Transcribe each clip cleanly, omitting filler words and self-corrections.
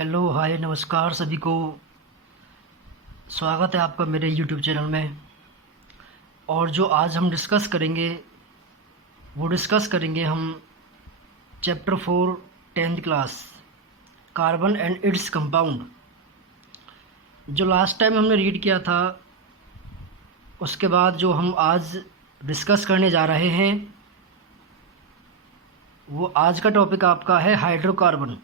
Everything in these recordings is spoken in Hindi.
हेलो हाय नमस्कार सभी को। स्वागत है आपका मेरे यूट्यूब चैनल में। और जो आज हम डिस्कस करेंगे हम chapter 4 10th class carbon and its compound. जो लास्ट टाइम हमने रीड किया था उसके बाद जो हम आज डिस्कस करने जा रहे हैं वो आज का टॉपिक आपका है हाइड्रोकार्बन।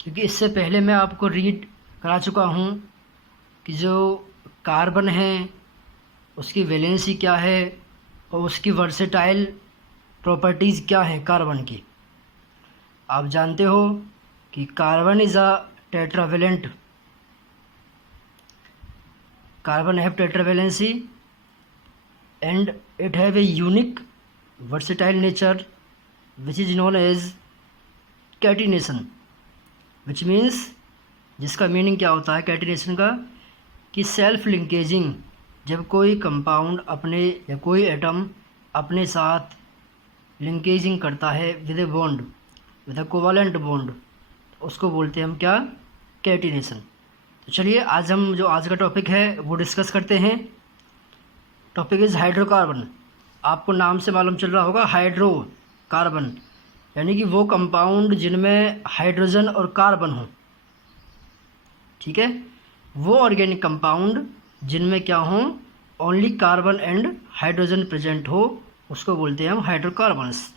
क्योंकि इससे पहले मैं आपको रीड करा चुका हूँ कि जो कार्बन है उसकी वैलेंसी क्या है और उसकी वर्सेटाइल प्रॉपर्टीज़ क्या हैं कार्बन की। आप जानते हो कि carbon is a tetravalent, carbon have tetravalency and it have a unique versatile nature which is known as catenation, which means जिसका मीनिंग क्या होता है कैटिनेशन का कि सेल्फ लिंकेजिंग। जब कोई कंपाउंड अपने या कोई एटम अपने साथ लिंकेजिंग करता है with a bond, with a covalent bond, उसको बोलते हैं हम क्या, कैटिनेशन। तो चलिए आज हम जो आज का टॉपिक है वो डिस्कस करते हैं। Topic is hydrocarbon. आपको नाम से मालूम चल रहा होगा हाइड्रो कार्बन, यानी कि वो कंपाउंड जिनमें हाइड्रोजन और कार्बन हो। ठीक है, वो ऑर्गेनिक कंपाउंड जिनमें क्या हो, only carbon and hydrogen present हो, उसको बोलते हैं हम हाइड्रोकार्बन्स।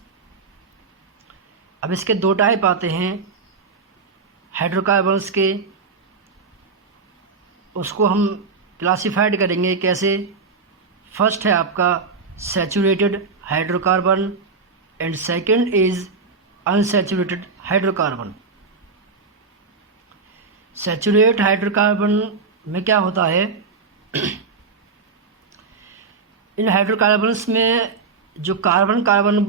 अब इसके दो टाइप आते हैं हाइड्रोकार्बन्स के, उसको हम क्लासिफाइड करेंगे कैसे। फर्स्ट है आपका saturated hydrocarbon and second is unsaturated hydrocarbon. Saturate hydrocarbon में क्या होता है, इन हाइड्रोकार्बन्स में जो कार्बन कार्बन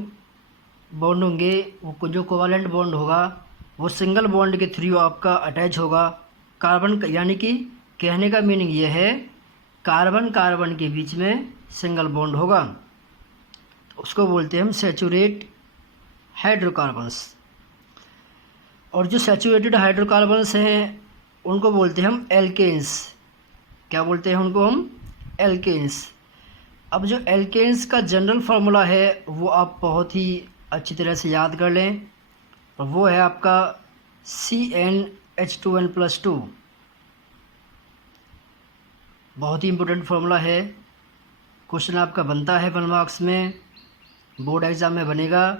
बॉन्ड होंगे वो जो कोवालेंट बॉन्ड होगा वो सिंगल बॉन्ड के थ्रू आपका अटैच होगा। कार्बन यानी कि कहने का मीनिंग ये है कार्बन कार्बन के बीच में सिंगल बॉन्ड होगा, तो उसको बोलते हैं हम सैचुरेट हाइड्रोकार्बन्स। और जो सैचुरेटेड हाइड्रोकार्बन्स हैं उनको बोलते हैं हम एल्केन्स। क्या बोलते हैं उनको हम, एल्केन्स। अब जो एल्केन्स का जनरल फार्मूला है वो आप बहुत ही अच्छी तरह से याद कर लें, और वो है आपका CnH2n+2। बहुत ही इम्पोर्टेंट फार्मूला है, क्वेश्चन आपका बनता है 1 मार्क्स में, बोर्ड एग्ज़ाम में बनेगा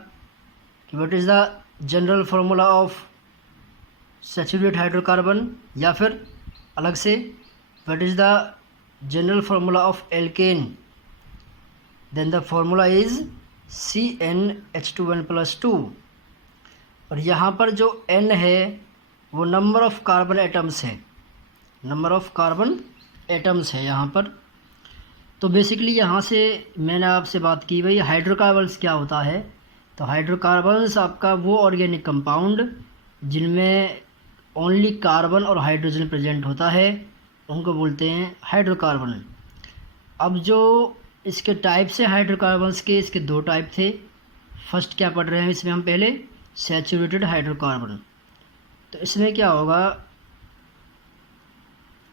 कि what is the general formula of saturated hydrocarbon, या फिर अलग से what is the general formula of alkane. Then the formula is CnH2n+2। और यहाँ पर जो N है वो नंबर ऑफ़ कार्बन एटम्स है, नंबर ऑफ़ कार्बन एटम्स है यहाँ पर। तो बेसिकली यहाँ से मैंने आपसे बात की भाई हाइड्रोकार्बन्स क्या होता है। तो हाइड्रोकार्बन्स आपका वो ऑर्गेनिक कंपाउंड जिनमें ओनली कार्बन और हाइड्रोजन प्रेजेंट होता है, उनको बोलते हैं हाइड्रोकार्बन। अब जो इसके टाइप्स हैं हाइड्रोकार्बन्स के, इसके दो टाइप थे। फर्स्ट क्या पढ़ रहे हैं इसमें हम पहले, सैचुरेटेड हाइड्रोकार्बन। तो इसमें क्या होगा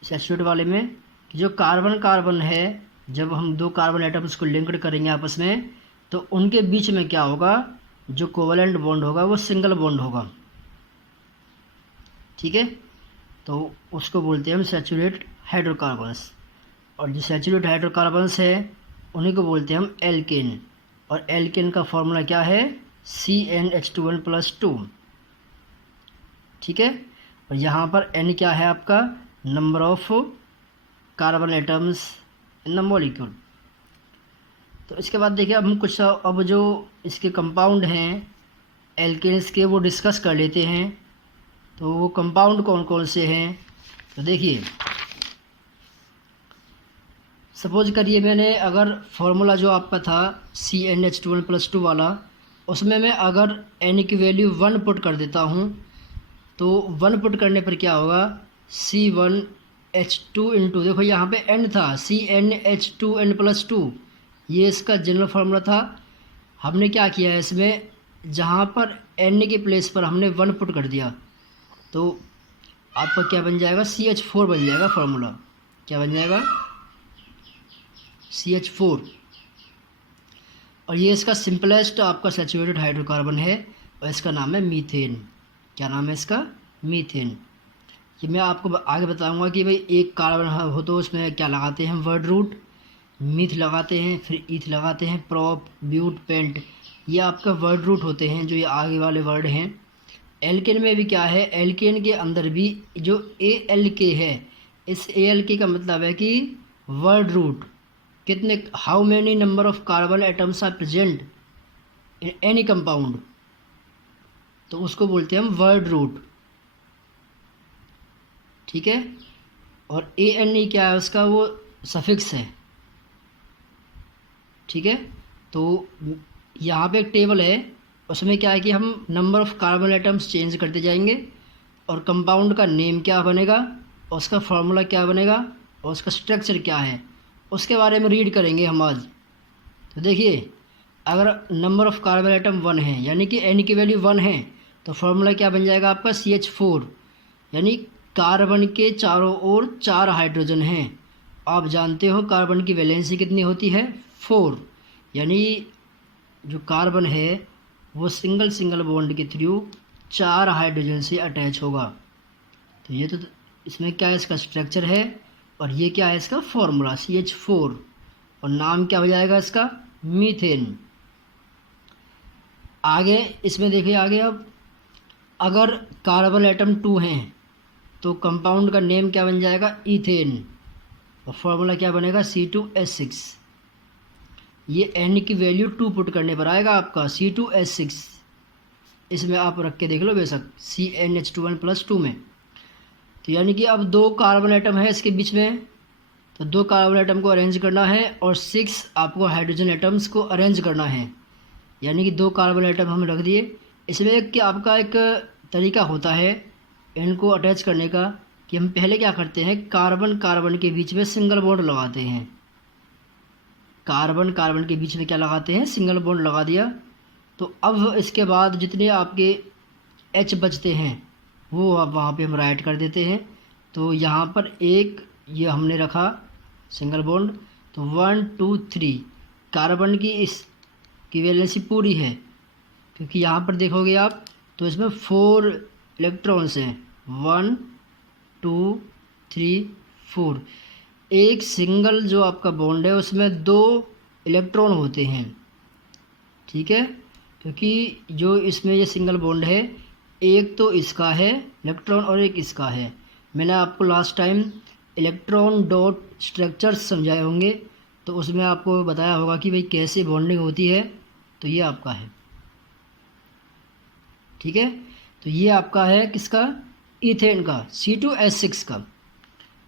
सैचुरेटेड वाले में, जो कार्बन कार्बन है, जब हम दो कार्बन एटम्स को लिंक्ड करेंगे आपस में तो उनके बीच में क्या होगा, जो कोवलेंट बॉन्ड होगा वो सिंगल बॉन्ड होगा। ठीक है, तो उसको बोलते हैं हम सैचुरेट हाइड्रोकार्बन्स। और जो सैचुरेट हाइड्रोकार्बन्स है उन्हीं को बोलते हैं हम एल्केन। और एल्केन का फॉर्मूला क्या है, CnH2n+2। ठीक है, और यहाँ पर N क्या है आपका, number of carbon atoms in the molecule. तो इसके बाद देखिए अब हम कुछ अब जो इसके कंपाउंड हैं एल्केन्स के वो डिस्कस कर लेते हैं। तो वो कंपाउंड कौन कौन से हैं, तो देखिए सपोज करिए मैंने अगर फार्मूला जो आपका था CnH2n+2 वाला, उसमें मैं अगर N की वैल्यू 1 पुट कर देता हूँ तो 1 पुट करने पर क्या होगा, C1H2 इंटू, देखो यहाँ पे N था CnH2n+2, ये इसका जनरल फार्मूला था। हमने क्या किया है इसमें, जहाँ पर N के प्लेस पर हमने 1 पुट कर दिया, तो आपका क्या बन जाएगा, CH4 बन जाएगा फार्मूला। क्या बन जाएगा, CH4। और ये इसका सिंपलेस्ट आपका सैचुरेटेड हाइड्रोकार्बन है और इसका नाम है मीथेन। क्या नाम है इसका, मीथेन। ये मैं आपको आगे बताऊंगा कि भाई एक कार्बन हो तो उसमें क्या लगाते हैं हम, वर्ड रूट, मीथ लगाते हैं, फिर ईथ लगाते हैं, प्रोप, ब्यूट, पेंट, ये आपका वर्ड रूट होते हैं जो ये आगे वाले वर्ड हैं। एल्केन में भी क्या है, एल्केन के अंदर भी जो ALK है, इस ALK का मतलब है कि वर्ड रूट, कितने, how many number of carbon atoms are present in any compound, तो उसको बोलते हैं हम वर्ड रूट। ठीक है। और ANE क्या है उसका, वो सफिक्स है। ठीक है। तो यहाँ पे एक टेबल है, उसमें क्या है कि हम number of carbon atoms change करते जाएंगे और कंपाउंड का नेम क्या बनेगा, और उसका फार्मूला क्या बनेगा, और उसका स्ट्रक्चर क्या है, उसके बारे में रीड करेंगे हम आज। तो देखिए, अगर नंबर ऑफ़ कार्बन एटम 1 है, यानी कि N की वैल्यू 1 है, तो फार्मूला क्या बन जाएगा आपका, CH4, यानी कार्बन के चारों ओर 4 हाइड्रोजन हैं। आप जानते हो कार्बन की वैलेंसी कितनी होती है, 4, यानी जो कार्बन है वो सिंगल सिंगल बॉन्ड के थ्रू 4 हाइड्रोजन से अटैच होगा। तो ये तो इसमें क्या है, इसका स्ट्रक्चर है, और ये क्या है इसका फॉर्मूला, CH4, और नाम क्या हो जाएगा इसका, मीथेन। आगे इसमें देखिए, आगे अब अगर कार्बन एटम 2 हैं तो कंपाउंड का नेम क्या बन जाएगा, ईथेन, और फॉर्मूला क्या बनेगा, C2H6। ये N की वैल्यू 2 पुट करने पर आएगा आपका C2H6। इसमें आप रख के देख लो बेशक, CnH2n+2 में। तो यानी कि अब 2 कार्बन एटम है इसके बीच में, तो 2 कार्बन एटम को अरेंज करना है और 6 आपको हाइड्रोजन एटम्स को अरेंज करना है। यानी कि 2 कार्बन एटम हम रख दिए। इसमें एक कि आपका एक तरीका होता है इनको अटैच करने का, कि हम पहले क्या करते हैं, कार्बन कार्बन के बीच में सिंगल बॉन्ड लगाते हैं। कार्बन कार्बन के बीच में क्या लगाते हैं, सिंगल बॉन्ड लगा दिया। तो अब इसके बाद जितने आपके H बचते हैं वो अब वहाँ पे हम राइट कर देते हैं। तो यहाँ पर एक ये हमने रखा सिंगल बॉन्ड, तो 1 2 3 कार्बन की इस की वैलेंसी पूरी है, क्योंकि यहाँ पर देखोगे आप तो इसमें 4 इलेक्ट्रॉन्स हैं, 1 2 3 4। एक सिंगल जो आपका बॉन्ड है उसमें 2 इलेक्ट्रॉन होते हैं। ठीक है, क्योंकि जो इसमें ये सिंगल बॉन्ड है, एक तो इसका है इलेक्ट्रॉन और एक इसका है। मैंने आपको last time electron dot structures समझाए होंगे, तो उसमें आपको बताया होगा कि भाई कैसे बॉन्डिंग होती है। तो ये आपका है, ठीक है। तो ये आपका है किसका, ईथेन का, C2H6 का।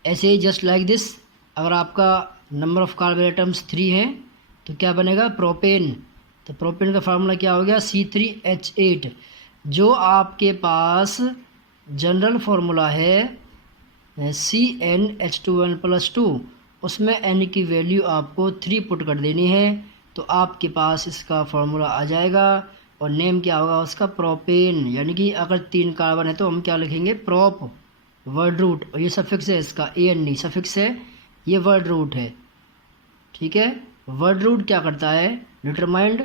ऐसे ही जस्ट लाइक दिस, अगर आपका नंबर ऑफ़ कार्बन एटम्स 3 हैं तो क्या बनेगा, प्रोपेन। तो प्रोपेन का फार्मूला क्या हो गया, C3H8। जो आपके पास जनरल फार्मूला है CnH2n+2, उसमें N की वैल्यू आपको 3 पुट कर देनी है, तो आपके पास इसका फार्मूला आ जाएगा। और नेम क्या होगा उसका, प्रोपेन। यानी कि अगर 3 कार्बन है तो हम क्या लिखेंगे, प्रोप, वर्ड रूट, और ये सफिक्स है इसका, ANE सफिक्स है, ये वर्ड रूट है। ठीक है। वर्ड रूट क्या करता है, determine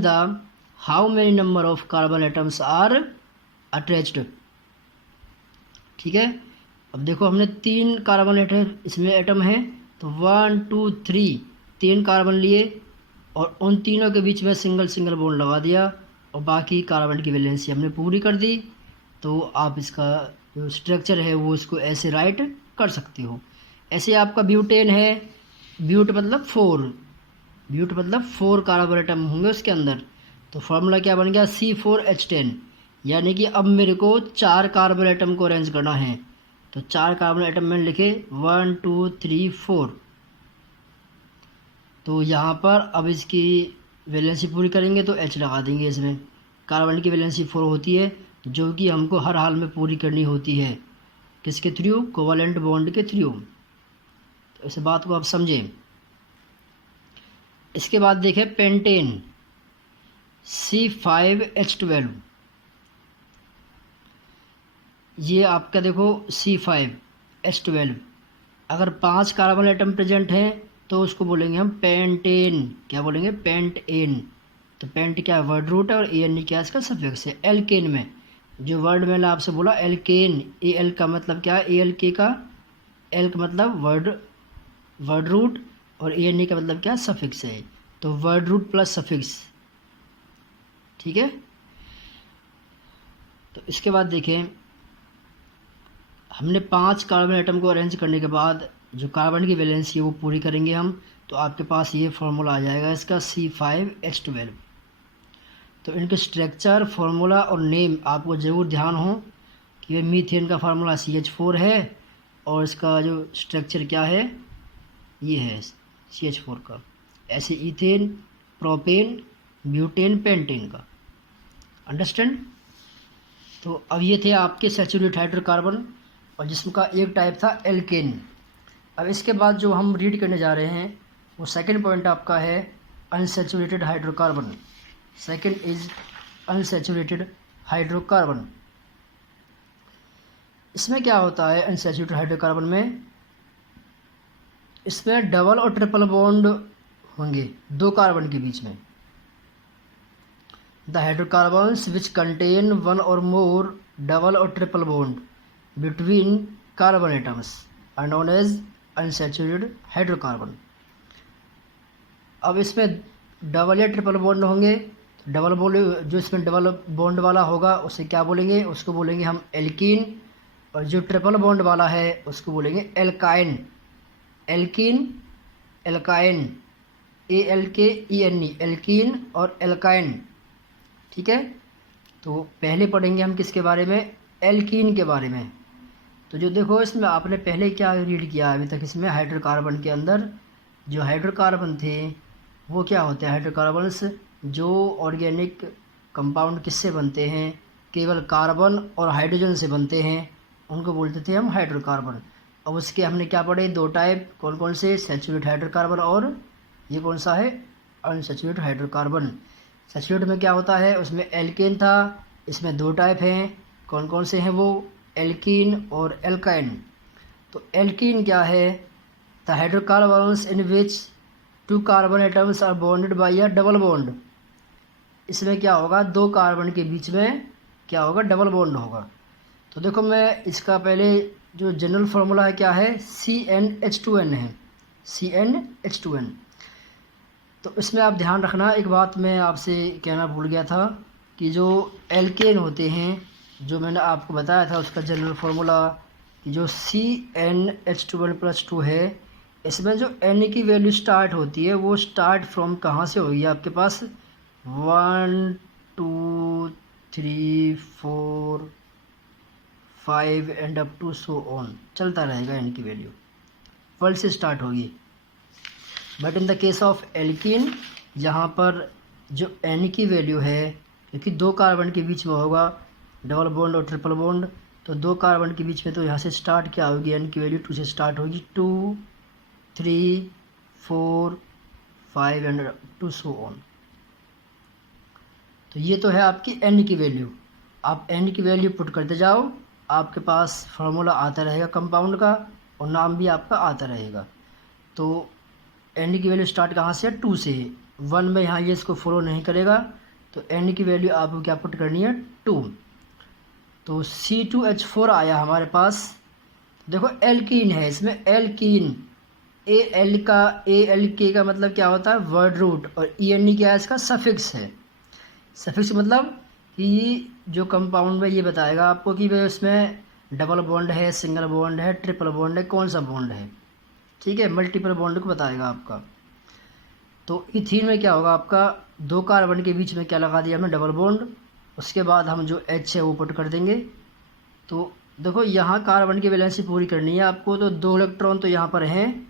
the how many number of carbon atoms are attached. ठीक है। अब देखो हमने 3 कार्बन एटम इसमें एटम है, तो 1 2 3 3 कार्बन लिए और उन तीनों के बीच में सिंगल सिंगल बॉन्ड लगा दिया, और बाकी कार्बन की वैलेंसी हमने पूरी कर दी। तो आप इसका जो स्ट्रक्चर है वो इसको ऐसे राइट कर सकते हो। ऐसे आपका ब्यूटेन है, ब्यूट मतलब 4, ब्यूट मतलब 4 कार्बन एटम होंगे उसके अंदर। तो फार्मूला क्या बन गया, C4H10। यानी कि अब मेरे को 4 कार्बन एटम को अरेंज करना है, तो 4 कार्बन एटम मैंने लिखे 1 2 3 4। तो यहाँ पर अब इसकी वैलेंसी पूरी करेंगे तो H लगा देंगे इसमें। कार्बन की वैलेंसी 4 होती है, जो कि हमको हर हाल में पूरी करनी होती है, किसके थ्रू, कोवलेंट बॉन्ड के थ्रू। तो इस बात को आप समझें। इसके बाद देखें पेंटेन, C5H12। ये आपका देखो C5H12, अगर 5 कार्बन एटम प्रेजेंट हैं तो उसको बोलेंगे हम पेंटेन। क्या बोलेंगे? पेंटेन। तो पेंट क्या है? वर्ड रूट है, और एन क्या है? इसका सफिक्स है। एल्केन में जो वर्ड मैंने आपसे बोला एल्केन, ए एल का मतलब क्या है? ए एल के का एल का मतलब वर्ड रूट, और ए एन का मतलब क्या है? सफिक्स है। तो वर्ड रूट प्लस सफिक्स, ठीक है। तो इसके बाद देखें, हमने 5 कार्बन एटम को अरेंज करने के बाद जो कार्बन की वैलेंसी है वो पूरी करेंगे हम, तो आपके पास ये फार्मूला आ जाएगा इसका C5H12। तो इनके स्ट्रक्चर, फार्मूला और नेम आपको ज़रूर ध्यान हो कि ये मीथेन का फार्मूला CH4 है, और इसका जो स्ट्रक्चर क्या है ये है CH4 का। ऐसे इथेन, प्रोपेन, ब्यूटेन, पेंटेन का। अंडरस्टैंड? तो अब ये थे आपके सैचुरेटेड हाइड्रोकार्बन, और जिसका एक टाइप था एल्केन। अब इसके बाद जो हम रीड करने जा रहे हैं वो सेकंड पॉइंट आपका है unsaturated hydrocarbon. Second is unsaturated hydrocarbon. इसमें क्या होता है अनसैचुरेटेड हाइड्रोकार्बन में? इसमें डबल और ट्रिपल बॉन्ड होंगे 2 कार्बन के बीच में। The hydrocarbons which contain 1 or more double or triple bond between carbon atoms are known as unsaturated hydrocarbon. अब इसमें डबल या ट्रिपल बॉन्ड होंगे। डबल बॉन्ड, जो इसमें डबल बॉन्ड वाला होगा उसे क्या बोलेंगे? उसको बोलेंगे हम एल्कीन, और जो ट्रिपल बॉन्ड वाला है उसको बोलेंगे alkyne. Alkene, alkyne, ALKEN, alkene और एल्काइन, ठीक है। तो पहले पढ़ेंगे हम किसके बारे में? एल्कीन के बारे में। तो जो देखो इसमें आपने पहले क्या रीड किया अभी तक, इसमें हाइड्रोकार्बन के अंदर जो हाइड्रोकार्बन थे वो क्या होते हैं? हाइड्रोकार्बन्स जो ऑर्गेनिक कंपाउंड किससे बनते हैं? केवल कार्बन और हाइड्रोजन से बनते हैं, उनको बोलते थे हम हाइड्रोकार्बन। अब उसके हमने क्या पढ़े? 2 टाइप। कौन कौन से? सैचुरेटेड हाइड्रोकार्बन और ये कौन सा है? Unsaturated hydrocarbon. सैचुरेटेड में क्या होता है? उसमें एल्केन था। इसमें 2 टाइप हैं। कौन कौन से हैं वो? एल्कीन और एल्काइन। तो एल्कीन क्या है? The hydrocarbons in which 2 carbon atoms are bonded by a double bond. इसमें क्या होगा? 2 कार्बन के बीच में क्या होगा? डबल बॉन्ड होगा। तो देखो मैं इसका पहले जो जनरल फार्मूला है क्या है? CnH2n है, CnH2n। तो इसमें आप ध्यान रखना, एक बात मैं आपसे कहना भूल गया था कि जो एल्केन होते हैं, जो मैंने आपको बताया था उसका जनरल फार्मूला, कि जो CnH2n+2 है, इसमें जो N की वैल्यू स्टार्ट होती है वो स्टार्ट फ्रॉम कहाँ से होगी? आपके पास 1 2 3 4 5 and up to so on चलता रहेगा। N की वैल्यू 1 से स्टार्ट होगी। But in the case of alkene, यहाँ पर जो N की वैल्यू है, क्योंकि 2 कार्बन के बीच में होगा डबल बॉन्ड और ट्रिपल बॉन्ड, तो 2 कार्बन के बीच में तो यहाँ से स्टार्ट क्या होगी? N की वैल्यू 2 से स्टार्ट होगी। 2 3 4 5 एंड टू सो ऑन। तो ये तो है आपकी N की वैल्यू। आप N की वैल्यू पुट करते जाओ, आपके पास फार्मूला आता रहेगा कंपाउंड का, और नाम भी आपका आता रहेगा। तो N की वैल्यू स्टार्ट कहाँ से? 2 से। 1 में यहाँ ये इसको फॉलो नहीं करेगा, तो N की वैल्यू आपको क्या पुट करनी है? 2। तो C2H4 आया हमारे पास। देखो एल्कीन है, इसमें एल्कीन, ALK का मतलब क्या होता है? वर्ड रूट, और EN क्या है? इसका सफिक्स है। सफिक्स मतलब कि जो कंपाउंड में ये बताएगा आपको कि भाई उसमें डबल बॉन्ड है, सिंगल बॉन्ड है, ट्रिपल बॉन्ड है, कौन सा बॉन्ड है, ठीक है। मल्टीपल बॉन्ड को बताएगा आपका। तो इथीन में क्या होगा? आपका 2 कार्बन के बीच में क्या लगा दिया हमने? Double bond. उसके बाद हम जो H है वो पुट कर देंगे। तो देखो यहाँ कार्बन की वैलेंसी पूरी करनी है आपको, तो 2 इलेक्ट्रॉन तो यहाँ पर हैं,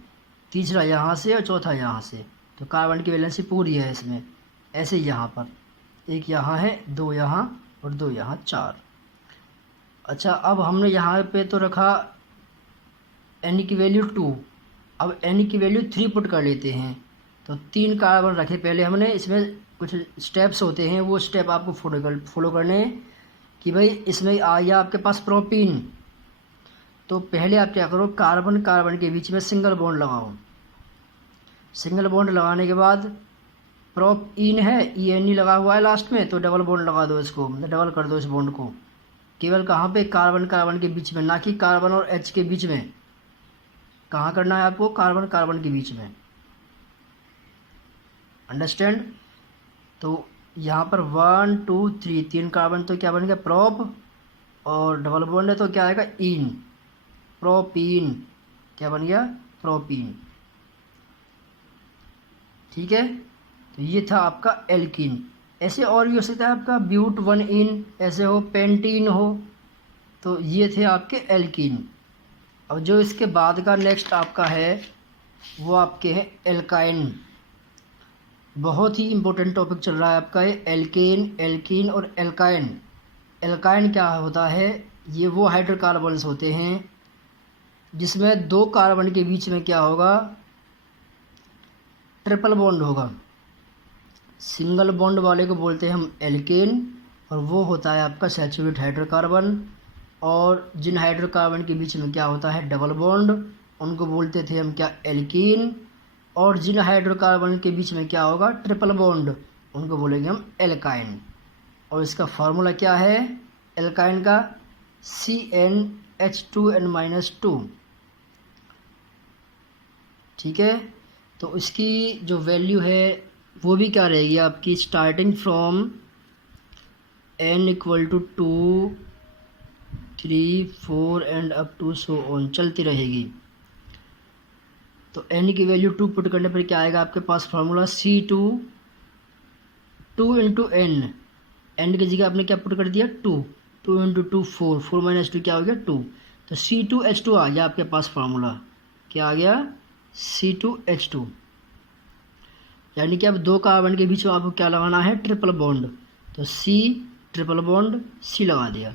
तीसरा यहाँ से और चौथा यहाँ से, तो कार्बन की वैलेंसी पूरी है इसमें। ऐसे ही यहाँ पर 1 यहाँ है, 2 यहाँ और 2 यहाँ, 4। अच्छा, अब हमने यहाँ पे तो रखा N की वैल्यू 2, अब N की वैल्यू 3 पुट कर लेते हैं। तो 3 कार्बन रखे पहले हमने, इसमें कुछ स्टेप्स होते हैं, वो स्टेप आपको फॉलो करने हैं कि भाई इसमें आ गया आपके पास प्रोपीन, तो पहले आप क्या करो, कार्बन कार्बन के बीच में सिंगल बॉन्ड लगाओ। सिंगल बॉन्ड लगाने के बाद प्रोप इन है, ई एन ई लगा हुआ है लास्ट में, तो डबल बॉन्ड लगा दो इसको, मतलब डबल कर दो इस बॉन्ड को। केवल कहाँ पे, कार्बन कार्बन के बीच में, ना कि कार्बन और एच के बीच में। कहाँ करना है आपको, कार्बन कार्बन के बीच में। अंडरस्टैंड। तो यहाँ पर 1 2 3 3 कार्बन, तो क्या बन गया प्रोप, और डबल बॉन्ड है तो क्या आएगा इन, प्रोपीन। क्या बन गया, प्रोपीन। ठीक है, तो ये था आपका एल्कीन। ऐसे और भी हो सकता है आपका ब्यूट 1 इन, ऐसे हो पेंटीन हो, तो ये थे आपके एल्कीन। अब जो इसके बाद का नेक्स्ट आपका है वो आपके हैं एल्काइन। बहुत ही इम्पोर्टेंट टॉपिक चल रहा है आपका ये एल्केन, एल्कीन और एल्काइन। एल्काइन क्या होता है, ये वो हाइड्रोकार्बन्स होते हैं जिसमें 2 कार्बन के बीच में क्या होगा, ट्रिपल बॉन्ड होगा। सिंगल बॉन्ड वाले को बोलते हैं हम एल्केन, और वो होता है आपका सैचुरेट हाइड्रोकार्बन। और जिन हाइड्रोकार्बन के बीच में क्या होता है डबल बॉन्ड, उनको बोलते थे हम क्या, एल्कीन। और जिन हाइड्रोकार्बन के बीच में क्या होगा, ट्रिपल बॉन्ड, उनको बोलेंगे हम एल्काइन। और इसका फार्मूला क्या है एल्काइन का, CnH2n-2। ठीक है, तो इसकी जो वैल्यू है वो भी क्या रहेगी आपकी, starting from n = 2 3 4 and up to so on, चलती रहेगी। तो n की वैल्यू 2 पुट करने पर क्या आएगा आपके पास फार्मूला, C2 2 × n। n की जगह आपने क्या पुट कर दिया 2, 2 × 2 4, 4 - 2 क्या हो गया 2, तो C2H2 आ गया आपके पास फार्मूला। क्या आ गया, C2H2। यानी कि अब 2 कार्बन के बीच में आपको क्या लगाना है, ट्रिपल बॉन्ड, तो C ट्रिपल बॉन्ड C लगा दिया।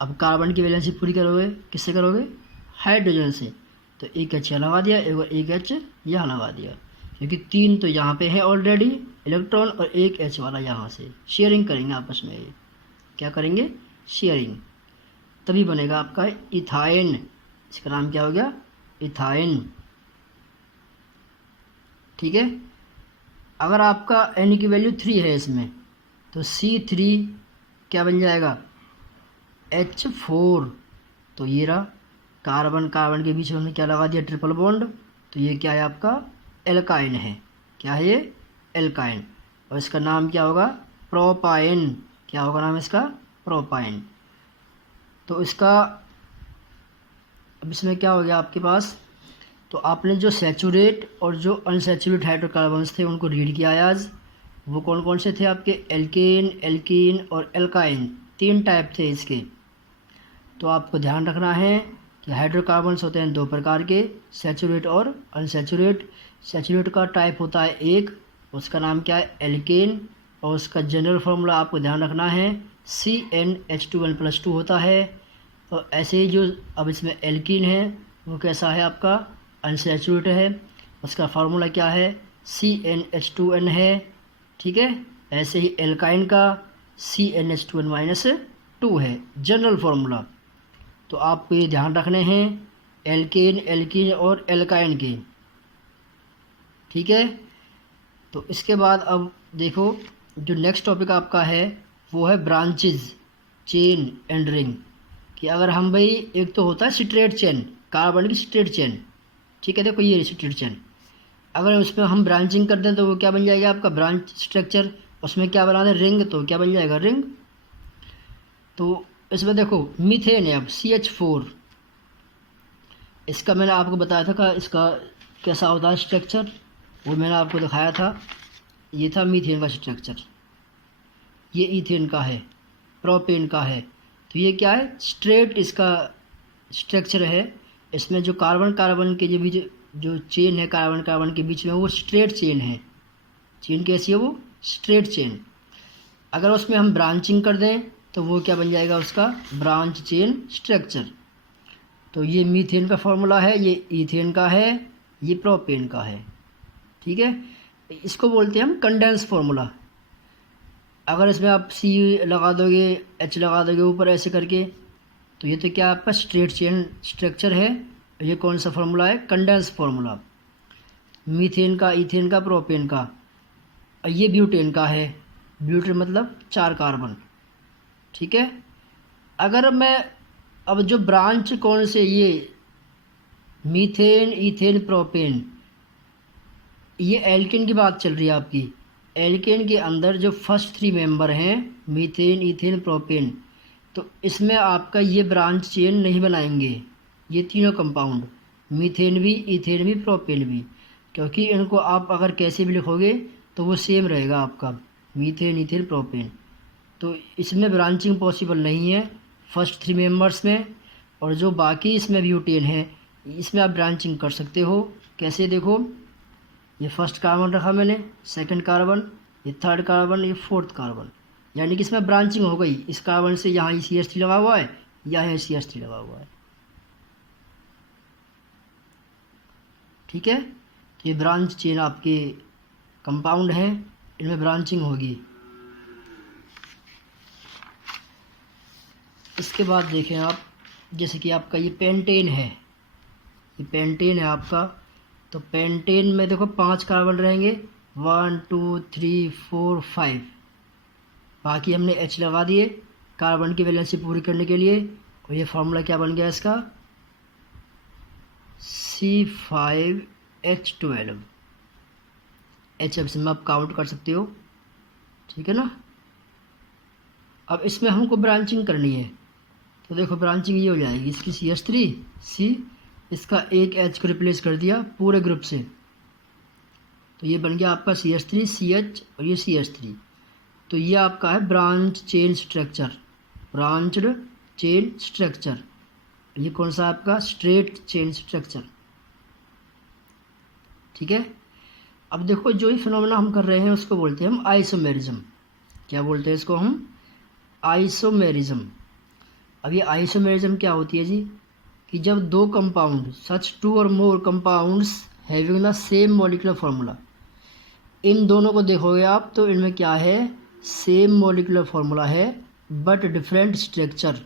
अब कार्बन की वैलेंसी पूरी करोगे, किससे करोगे, हाइड्रोजन से, तो एक H यहाँ लगा दिया, एक H यहाँ लगा दिया, क्योंकि 3 तो यहाँ पे है ऑलरेडी इलेक्ट्रॉन, और एक H वाला यहाँ से। शेयरिंग करेंगे आपस में, ये क्या करेंगे, शेयरिंग, तभी बनेगा आपका इथाइन। इसका नाम क्या हो गया, इथाइन। ठीक है, अगर आपका N की वैल्यू 3 है इसमें, तो C3 क्या बन जाएगा, H4। तो ये रहा, कार्बन कार्बन के बीच में हमने क्या लगा दिया, ट्रिपल बॉन्ड, तो ये क्या है आपका एल्काइन है। क्या है ये, एल्काइन। और इसका नाम क्या होगा, प्रोपाइन। क्या होगा नाम इसका, प्रोपाइन। तो इसका अब इसमें क्या हो गया आपके पास, तो आपने जो सैचुरेट और जो अनसैचुरेट हाइड्रोकार्बन्स थे उनको रीड किया है आज। वो कौन कौन से थे आपके, एल्केन, एल्कीन और एल्काइन, 3 टाइप थे इसके। तो आपको ध्यान रखना है कि हाइड्रोकार्बन्स होते हैं 2 प्रकार के, सैचुरेट और अनसैचुरेट। सैचुरेट का टाइप होता है 1, उसका नाम क्या है, एल्केन, और उसका जनरल फार्मूला आपको ध्यान रखना है, CnH2n+2 होता है। और ऐसे ही जो अब इसमें एल्कीन है वो कैसा है आपका, अनसैचुरेट है, उसका फार्मूला क्या है, CnH2n है। ठीक है, ऐसे ही एल्काइन का CnH2n-2 है, जनरल फार्मूला। तो आपको ये ध्यान रखने हैं एल्केन, एल्कीन और एल्काइन के। ठीक है, तो इसके बाद अब देखो जो नेक्स्ट टॉपिक आपका है वो है ब्रांचेज, चेन एंड रिंग। कि अगर हम भाई, एक तो होता है स्ट्रेट चेन, कार्बन की स्ट्रेट चेन, ठीक है, देखो ये स्ट्रेट चेन, अगर उसमें हम ब्रांचिंग कर दें तो वो क्या बन जाएगा आपका, ब्रांच स्ट्रक्चर। उसमें क्या बना दें, रिंग, तो क्या बन जाएगा, रिंग। तो इसमें देखो मीथेन है अब, CH4, इसका मैंने आपको बताया था का इसका कैसा होता है स्ट्रक्चर, वो मैंने आपको दिखाया था। ये था मीथेन का स्ट्रक्चर, ये ईथेन का है, प्रोपेन का है। तो ये क्या है, स्ट्रेट इसका स्ट्रक्चर है। इसमें जो कार्बन कार्बन के बीच जो चेन है, कार्बन कार्बन के बीच में, वो स्ट्रेट चेन है। चेन कैसी है, वो स्ट्रेट चेन। अगर उसमें हम ब्रांचिंग कर दें तो वो क्या बन जाएगा उसका, ब्रांच चेन स्ट्रक्चर। तो ये मीथेन का फार्मूला है, ये ईथेन का है, ये प्रोपेन का है। ठीक है, इसको बोलते हैं हम कंडेंस फार्मूला। अगर इसमें आप सी लगा दोगे, एच लगा दोगे ऊपर ऐसे करके, तो ये तो क्या आपका स्ट्रेट चेन स्ट्रक्चर है। ये कौन सा फार्मूला है? कंडेंस फार्मूला, मीथेन का, इथेन का, प्रोपेन का। और ये ब्यूटेन का है। ब्यूटेन मतलब 4 कार्बन। ठीक है। अगर मैं अब जो ब्रांच कौन से, ये मीथेन, इथेन, प्रोपेन, ये एल्केन की बात चल रही है आपकी। एल्केन के अंदर जो फर्स्ट 3 मेंबर हैं, मीथेन, इथेन, प्रोपेन, तो इसमें आपका ये ब्रांच चेन नहीं बनाएंगे ये तीनों कंपाउंड, मीथेन भी, इथेन भी, प्रोपेन भी, क्योंकि इनको आप अगर कैसे भी लिखोगे तो वो सेम रहेगा आपका, मीथेन, इथेन, प्रोपेन। तो इसमें ब्रांचिंग पॉसिबल नहीं है फर्स्ट 3 मेंबर्स में। और जो बाकी इसमें ब्यूटेन है, इसमें आप ब्रांचिंग कर सकते हो। कैसे? देखो, ये फर्स्ट कार्बन रखा मैंने, सेकंड कार्बन, ये थर्ड कार्बन, ये फोर्थ कार्बन, यानी कि इसमें ब्रांचिंग हो गई। इस कार्बन से यहाँ CH3 लगा हुआ है, यहाँ CH3 लगा हुआ है। ठीक है। तो ये ब्रांच चेन आपके कंपाउंड हैं, इनमें ब्रांचिंग होगी। इसके बाद देखें आप, जैसे कि आपका ये पेंटेन है, ये पेंटेन है आपका। तो पेंटेन में देखो 5 कार्बन रहेंगे, 1 2 3 4 5। बाकी हमने H लगा दिए कार्बन की वैलेंसी पूरी करने के लिए। और ये फार्मूला क्या बन गया इसका? C5H12। H अब इसमें आप काउंट कर सकते हो। ठीक है ना। अब इसमें हमको ब्रांचिंग करनी है, तो देखो ब्रांचिंग ये हो जाएगी इसकी, CH3 C, इसका एक H को रिप्लेस कर दिया पूरे ग्रुप से, तो ये बन गया आपका CH3 CH और ये CH3। तो ये आपका है branch chain structure, branched chain structure. ये कौन सा आपका? Straight chain structure. ठीक है। अब देखो, जो ये फिनोमेना हम कर रहे हैं उसको बोलते हैं हम आइसोमेरिज्म। क्या बोलते हैं इसको हम? आइसोमेरिज्म। अब ये आइसोमेरिज्म क्या होती है जी? कि जब 2 कंपाउंड, सच 2 और more compounds having the same molecular formula, इन दोनों को देखोगे आप तो इनमें क्या है? सेम मॉलिक्यूलर फार्मूला है बट डिफरेंट स्ट्रक्चर,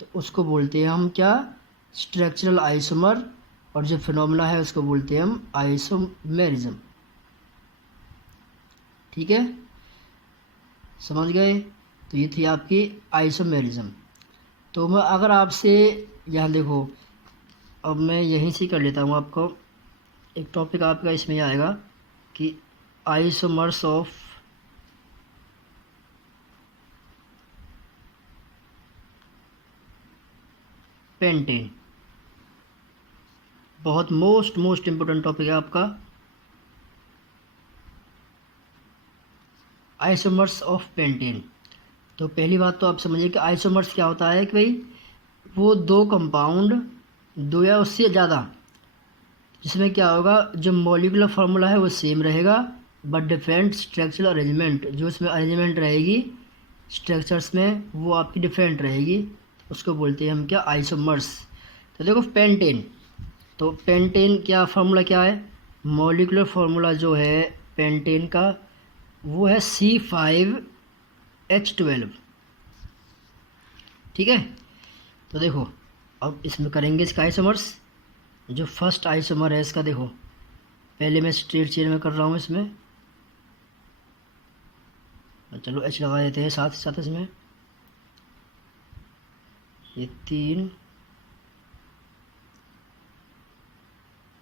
तो उसको बोलते हैं हम क्या? Structural isomer. और जो फिनोमेना है उसको बोलते हैं हम आइसोमेरिज्म। ठीक है, समझ गए? तो ये थी आपकी आइसोमेरिज्म। तो मैं अगर आपसे यहाँ देखो, अब मैं यहीं से कर लेता हूँ आपको एक टॉपिक आपका इसमें आएगा कि आइसोमर्स ऑफ पेंटेन। बहुत मोस्ट इम्पोर्टेंट टॉपिक है आपका, आइसोमर्स ऑफ पेंटेन। तो पहली बात तो आप समझिए कि आइसोमर्स क्या होता है कि भाई वो 2 कंपाउंड, 2 या उससे ज़्यादा, जिसमें क्या होगा, जो मॉलिक्यूलर फार्मूला है वो सेम रहेगा बट डिफरेंट स्ट्रक्चरल अरेंजमेंट, जो इसमें अरेंजमेंट रहेगी स्ट्रक्चर्स में वो आपकी डिफरेंट रहेगी, उसको बोलते हैं हम क्या? आइसोमर्स। तो देखो पेंटेन, तो पेंटेन क्या फार्मूला क्या है? मॉलिक्यूलर फार्मूला जो है पेंटेन का वो है C5H12। ठीक है। तो देखो अब इसमें करेंगे इसका आइसोमर्स। जो फर्स्ट आइसोमर है इसका, देखो पहले मैं स्ट्रेट चेन में कर रहा हूँ इसमें, चलो H लगा देते हैं साथ साथ इसमें। ये 3,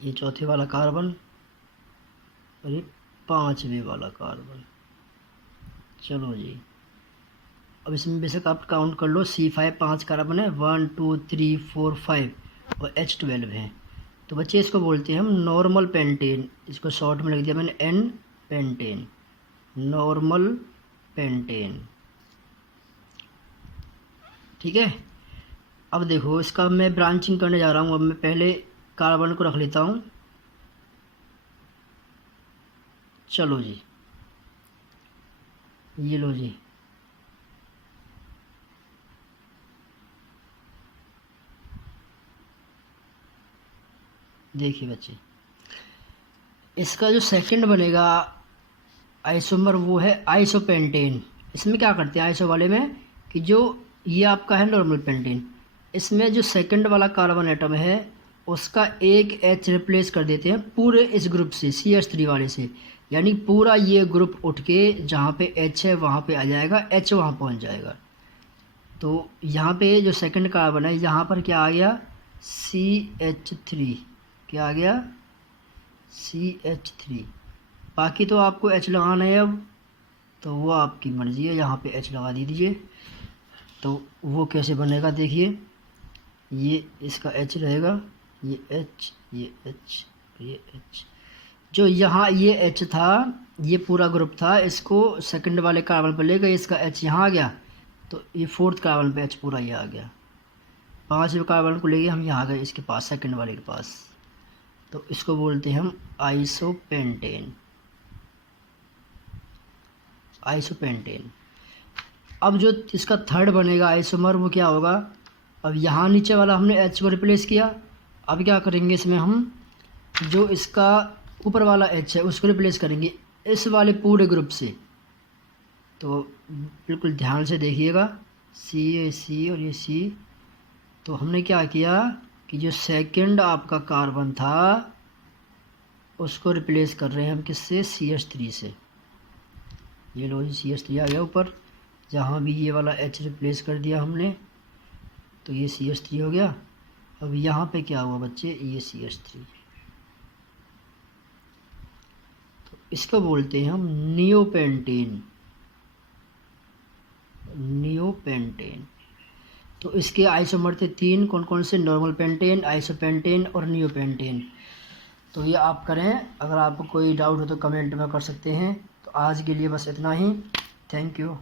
ये चौथे वाला कार्बन और ये 5वें वाला कार्बन। चलो जी, अब इसमें बेशक आप काउंट कर लो, C5 5 कार्बन है, 1 2 3 4 5 और H12 है। तो बच्चे इसको बोलते हैं हम नॉर्मल पेंटेन, इसको शॉर्ट में लिख दिया मैंने N पेंटेन, नॉर्मल पेंटेन। ठीक है। अब देखो इसका मैं ब्रांचिंग करने जा रहा हूँ। अब मैं पहले कार्बन को रख लेता हूँ। चलो जी, ये लो जी, देखिए बच्चे, इसका जो सेकंड बनेगा आइसोमर वो है आइसोपेंटेन। इसमें क्या करते हैं आइसो वाले में कि जो ये आपका है नॉर्मल पेंटेन, इसमें जो सेकंड वाला कार्बन एटम है उसका एक H रिप्लेस कर देते हैं पूरे इस ग्रुप से CH3 वाले से, यानी पूरा ये ग्रुप उठ के जहाँ पे H है वहाँ पे आ जाएगा, H वहाँ पहुँच जाएगा। तो यहाँ पे जो सेकंड कार्बन है यहाँ पर क्या आ गया CH3, क्या आ गया CH3। बाकी तो आपको H लगाना है अब, तो वो आपकी मर्ज़ी है, यहाँ पे H लगा दीजिए। तो वो कैसे बनेगा देखिए, ये इसका H रहेगा, ये H, ये H, ये H। जो यहाँ ये H था, ये पूरा ग्रुप था, इसको सेकंड वाले कार्बन पर लेकर इसका H यहाँ आ गया, तो ये फोर्थ कार्बन पे H पूरा ये आ गया। 5वें कार्बन को लेके हम यहाँ आ गए इसके पास, सेकंड वाले के पास, तो इसको बोलते हैं हम आइसोपेंटेन। आइसोपेंटेन। अब जो इसका थर्ड बनेगा आइसोमर वो क्या होगा, अब यहाँ नीचे वाला हमने H को रिप्लेस किया, अब क्या करेंगे इसमें हम जो इसका ऊपर वाला H है उसको रिप्लेस करेंगे इस वाले पूरे ग्रुप से। तो बिल्कुल ध्यान से देखिएगा, C और ये C। तो हमने क्या किया कि जो सेकंड आपका कार्बन था उसको रिप्लेस कर रहे हैं हम किससे, CH3 से। ये लो जी CH3 आ गया ऊपर, जहाँ भी ये वाला H रिप्लेस कर दिया हमने तो ये CH3 हो गया। अब यहाँ पे क्या हुआ बच्चे, ये CH3। तो इसको बोलते हैं हम नियोपेंटेन। नियोपेंटेन। तो इसके आइसोमर थे 3, कौन कौन से, नॉर्मल पेंटेन, आइसोपेंटेन और नियोपेंटेन। तो ये आप करें, अगर आपको कोई डाउट हो तो कमेंट में कर सकते हैं। तो आज के लिए बस इतना ही, थैंक यू।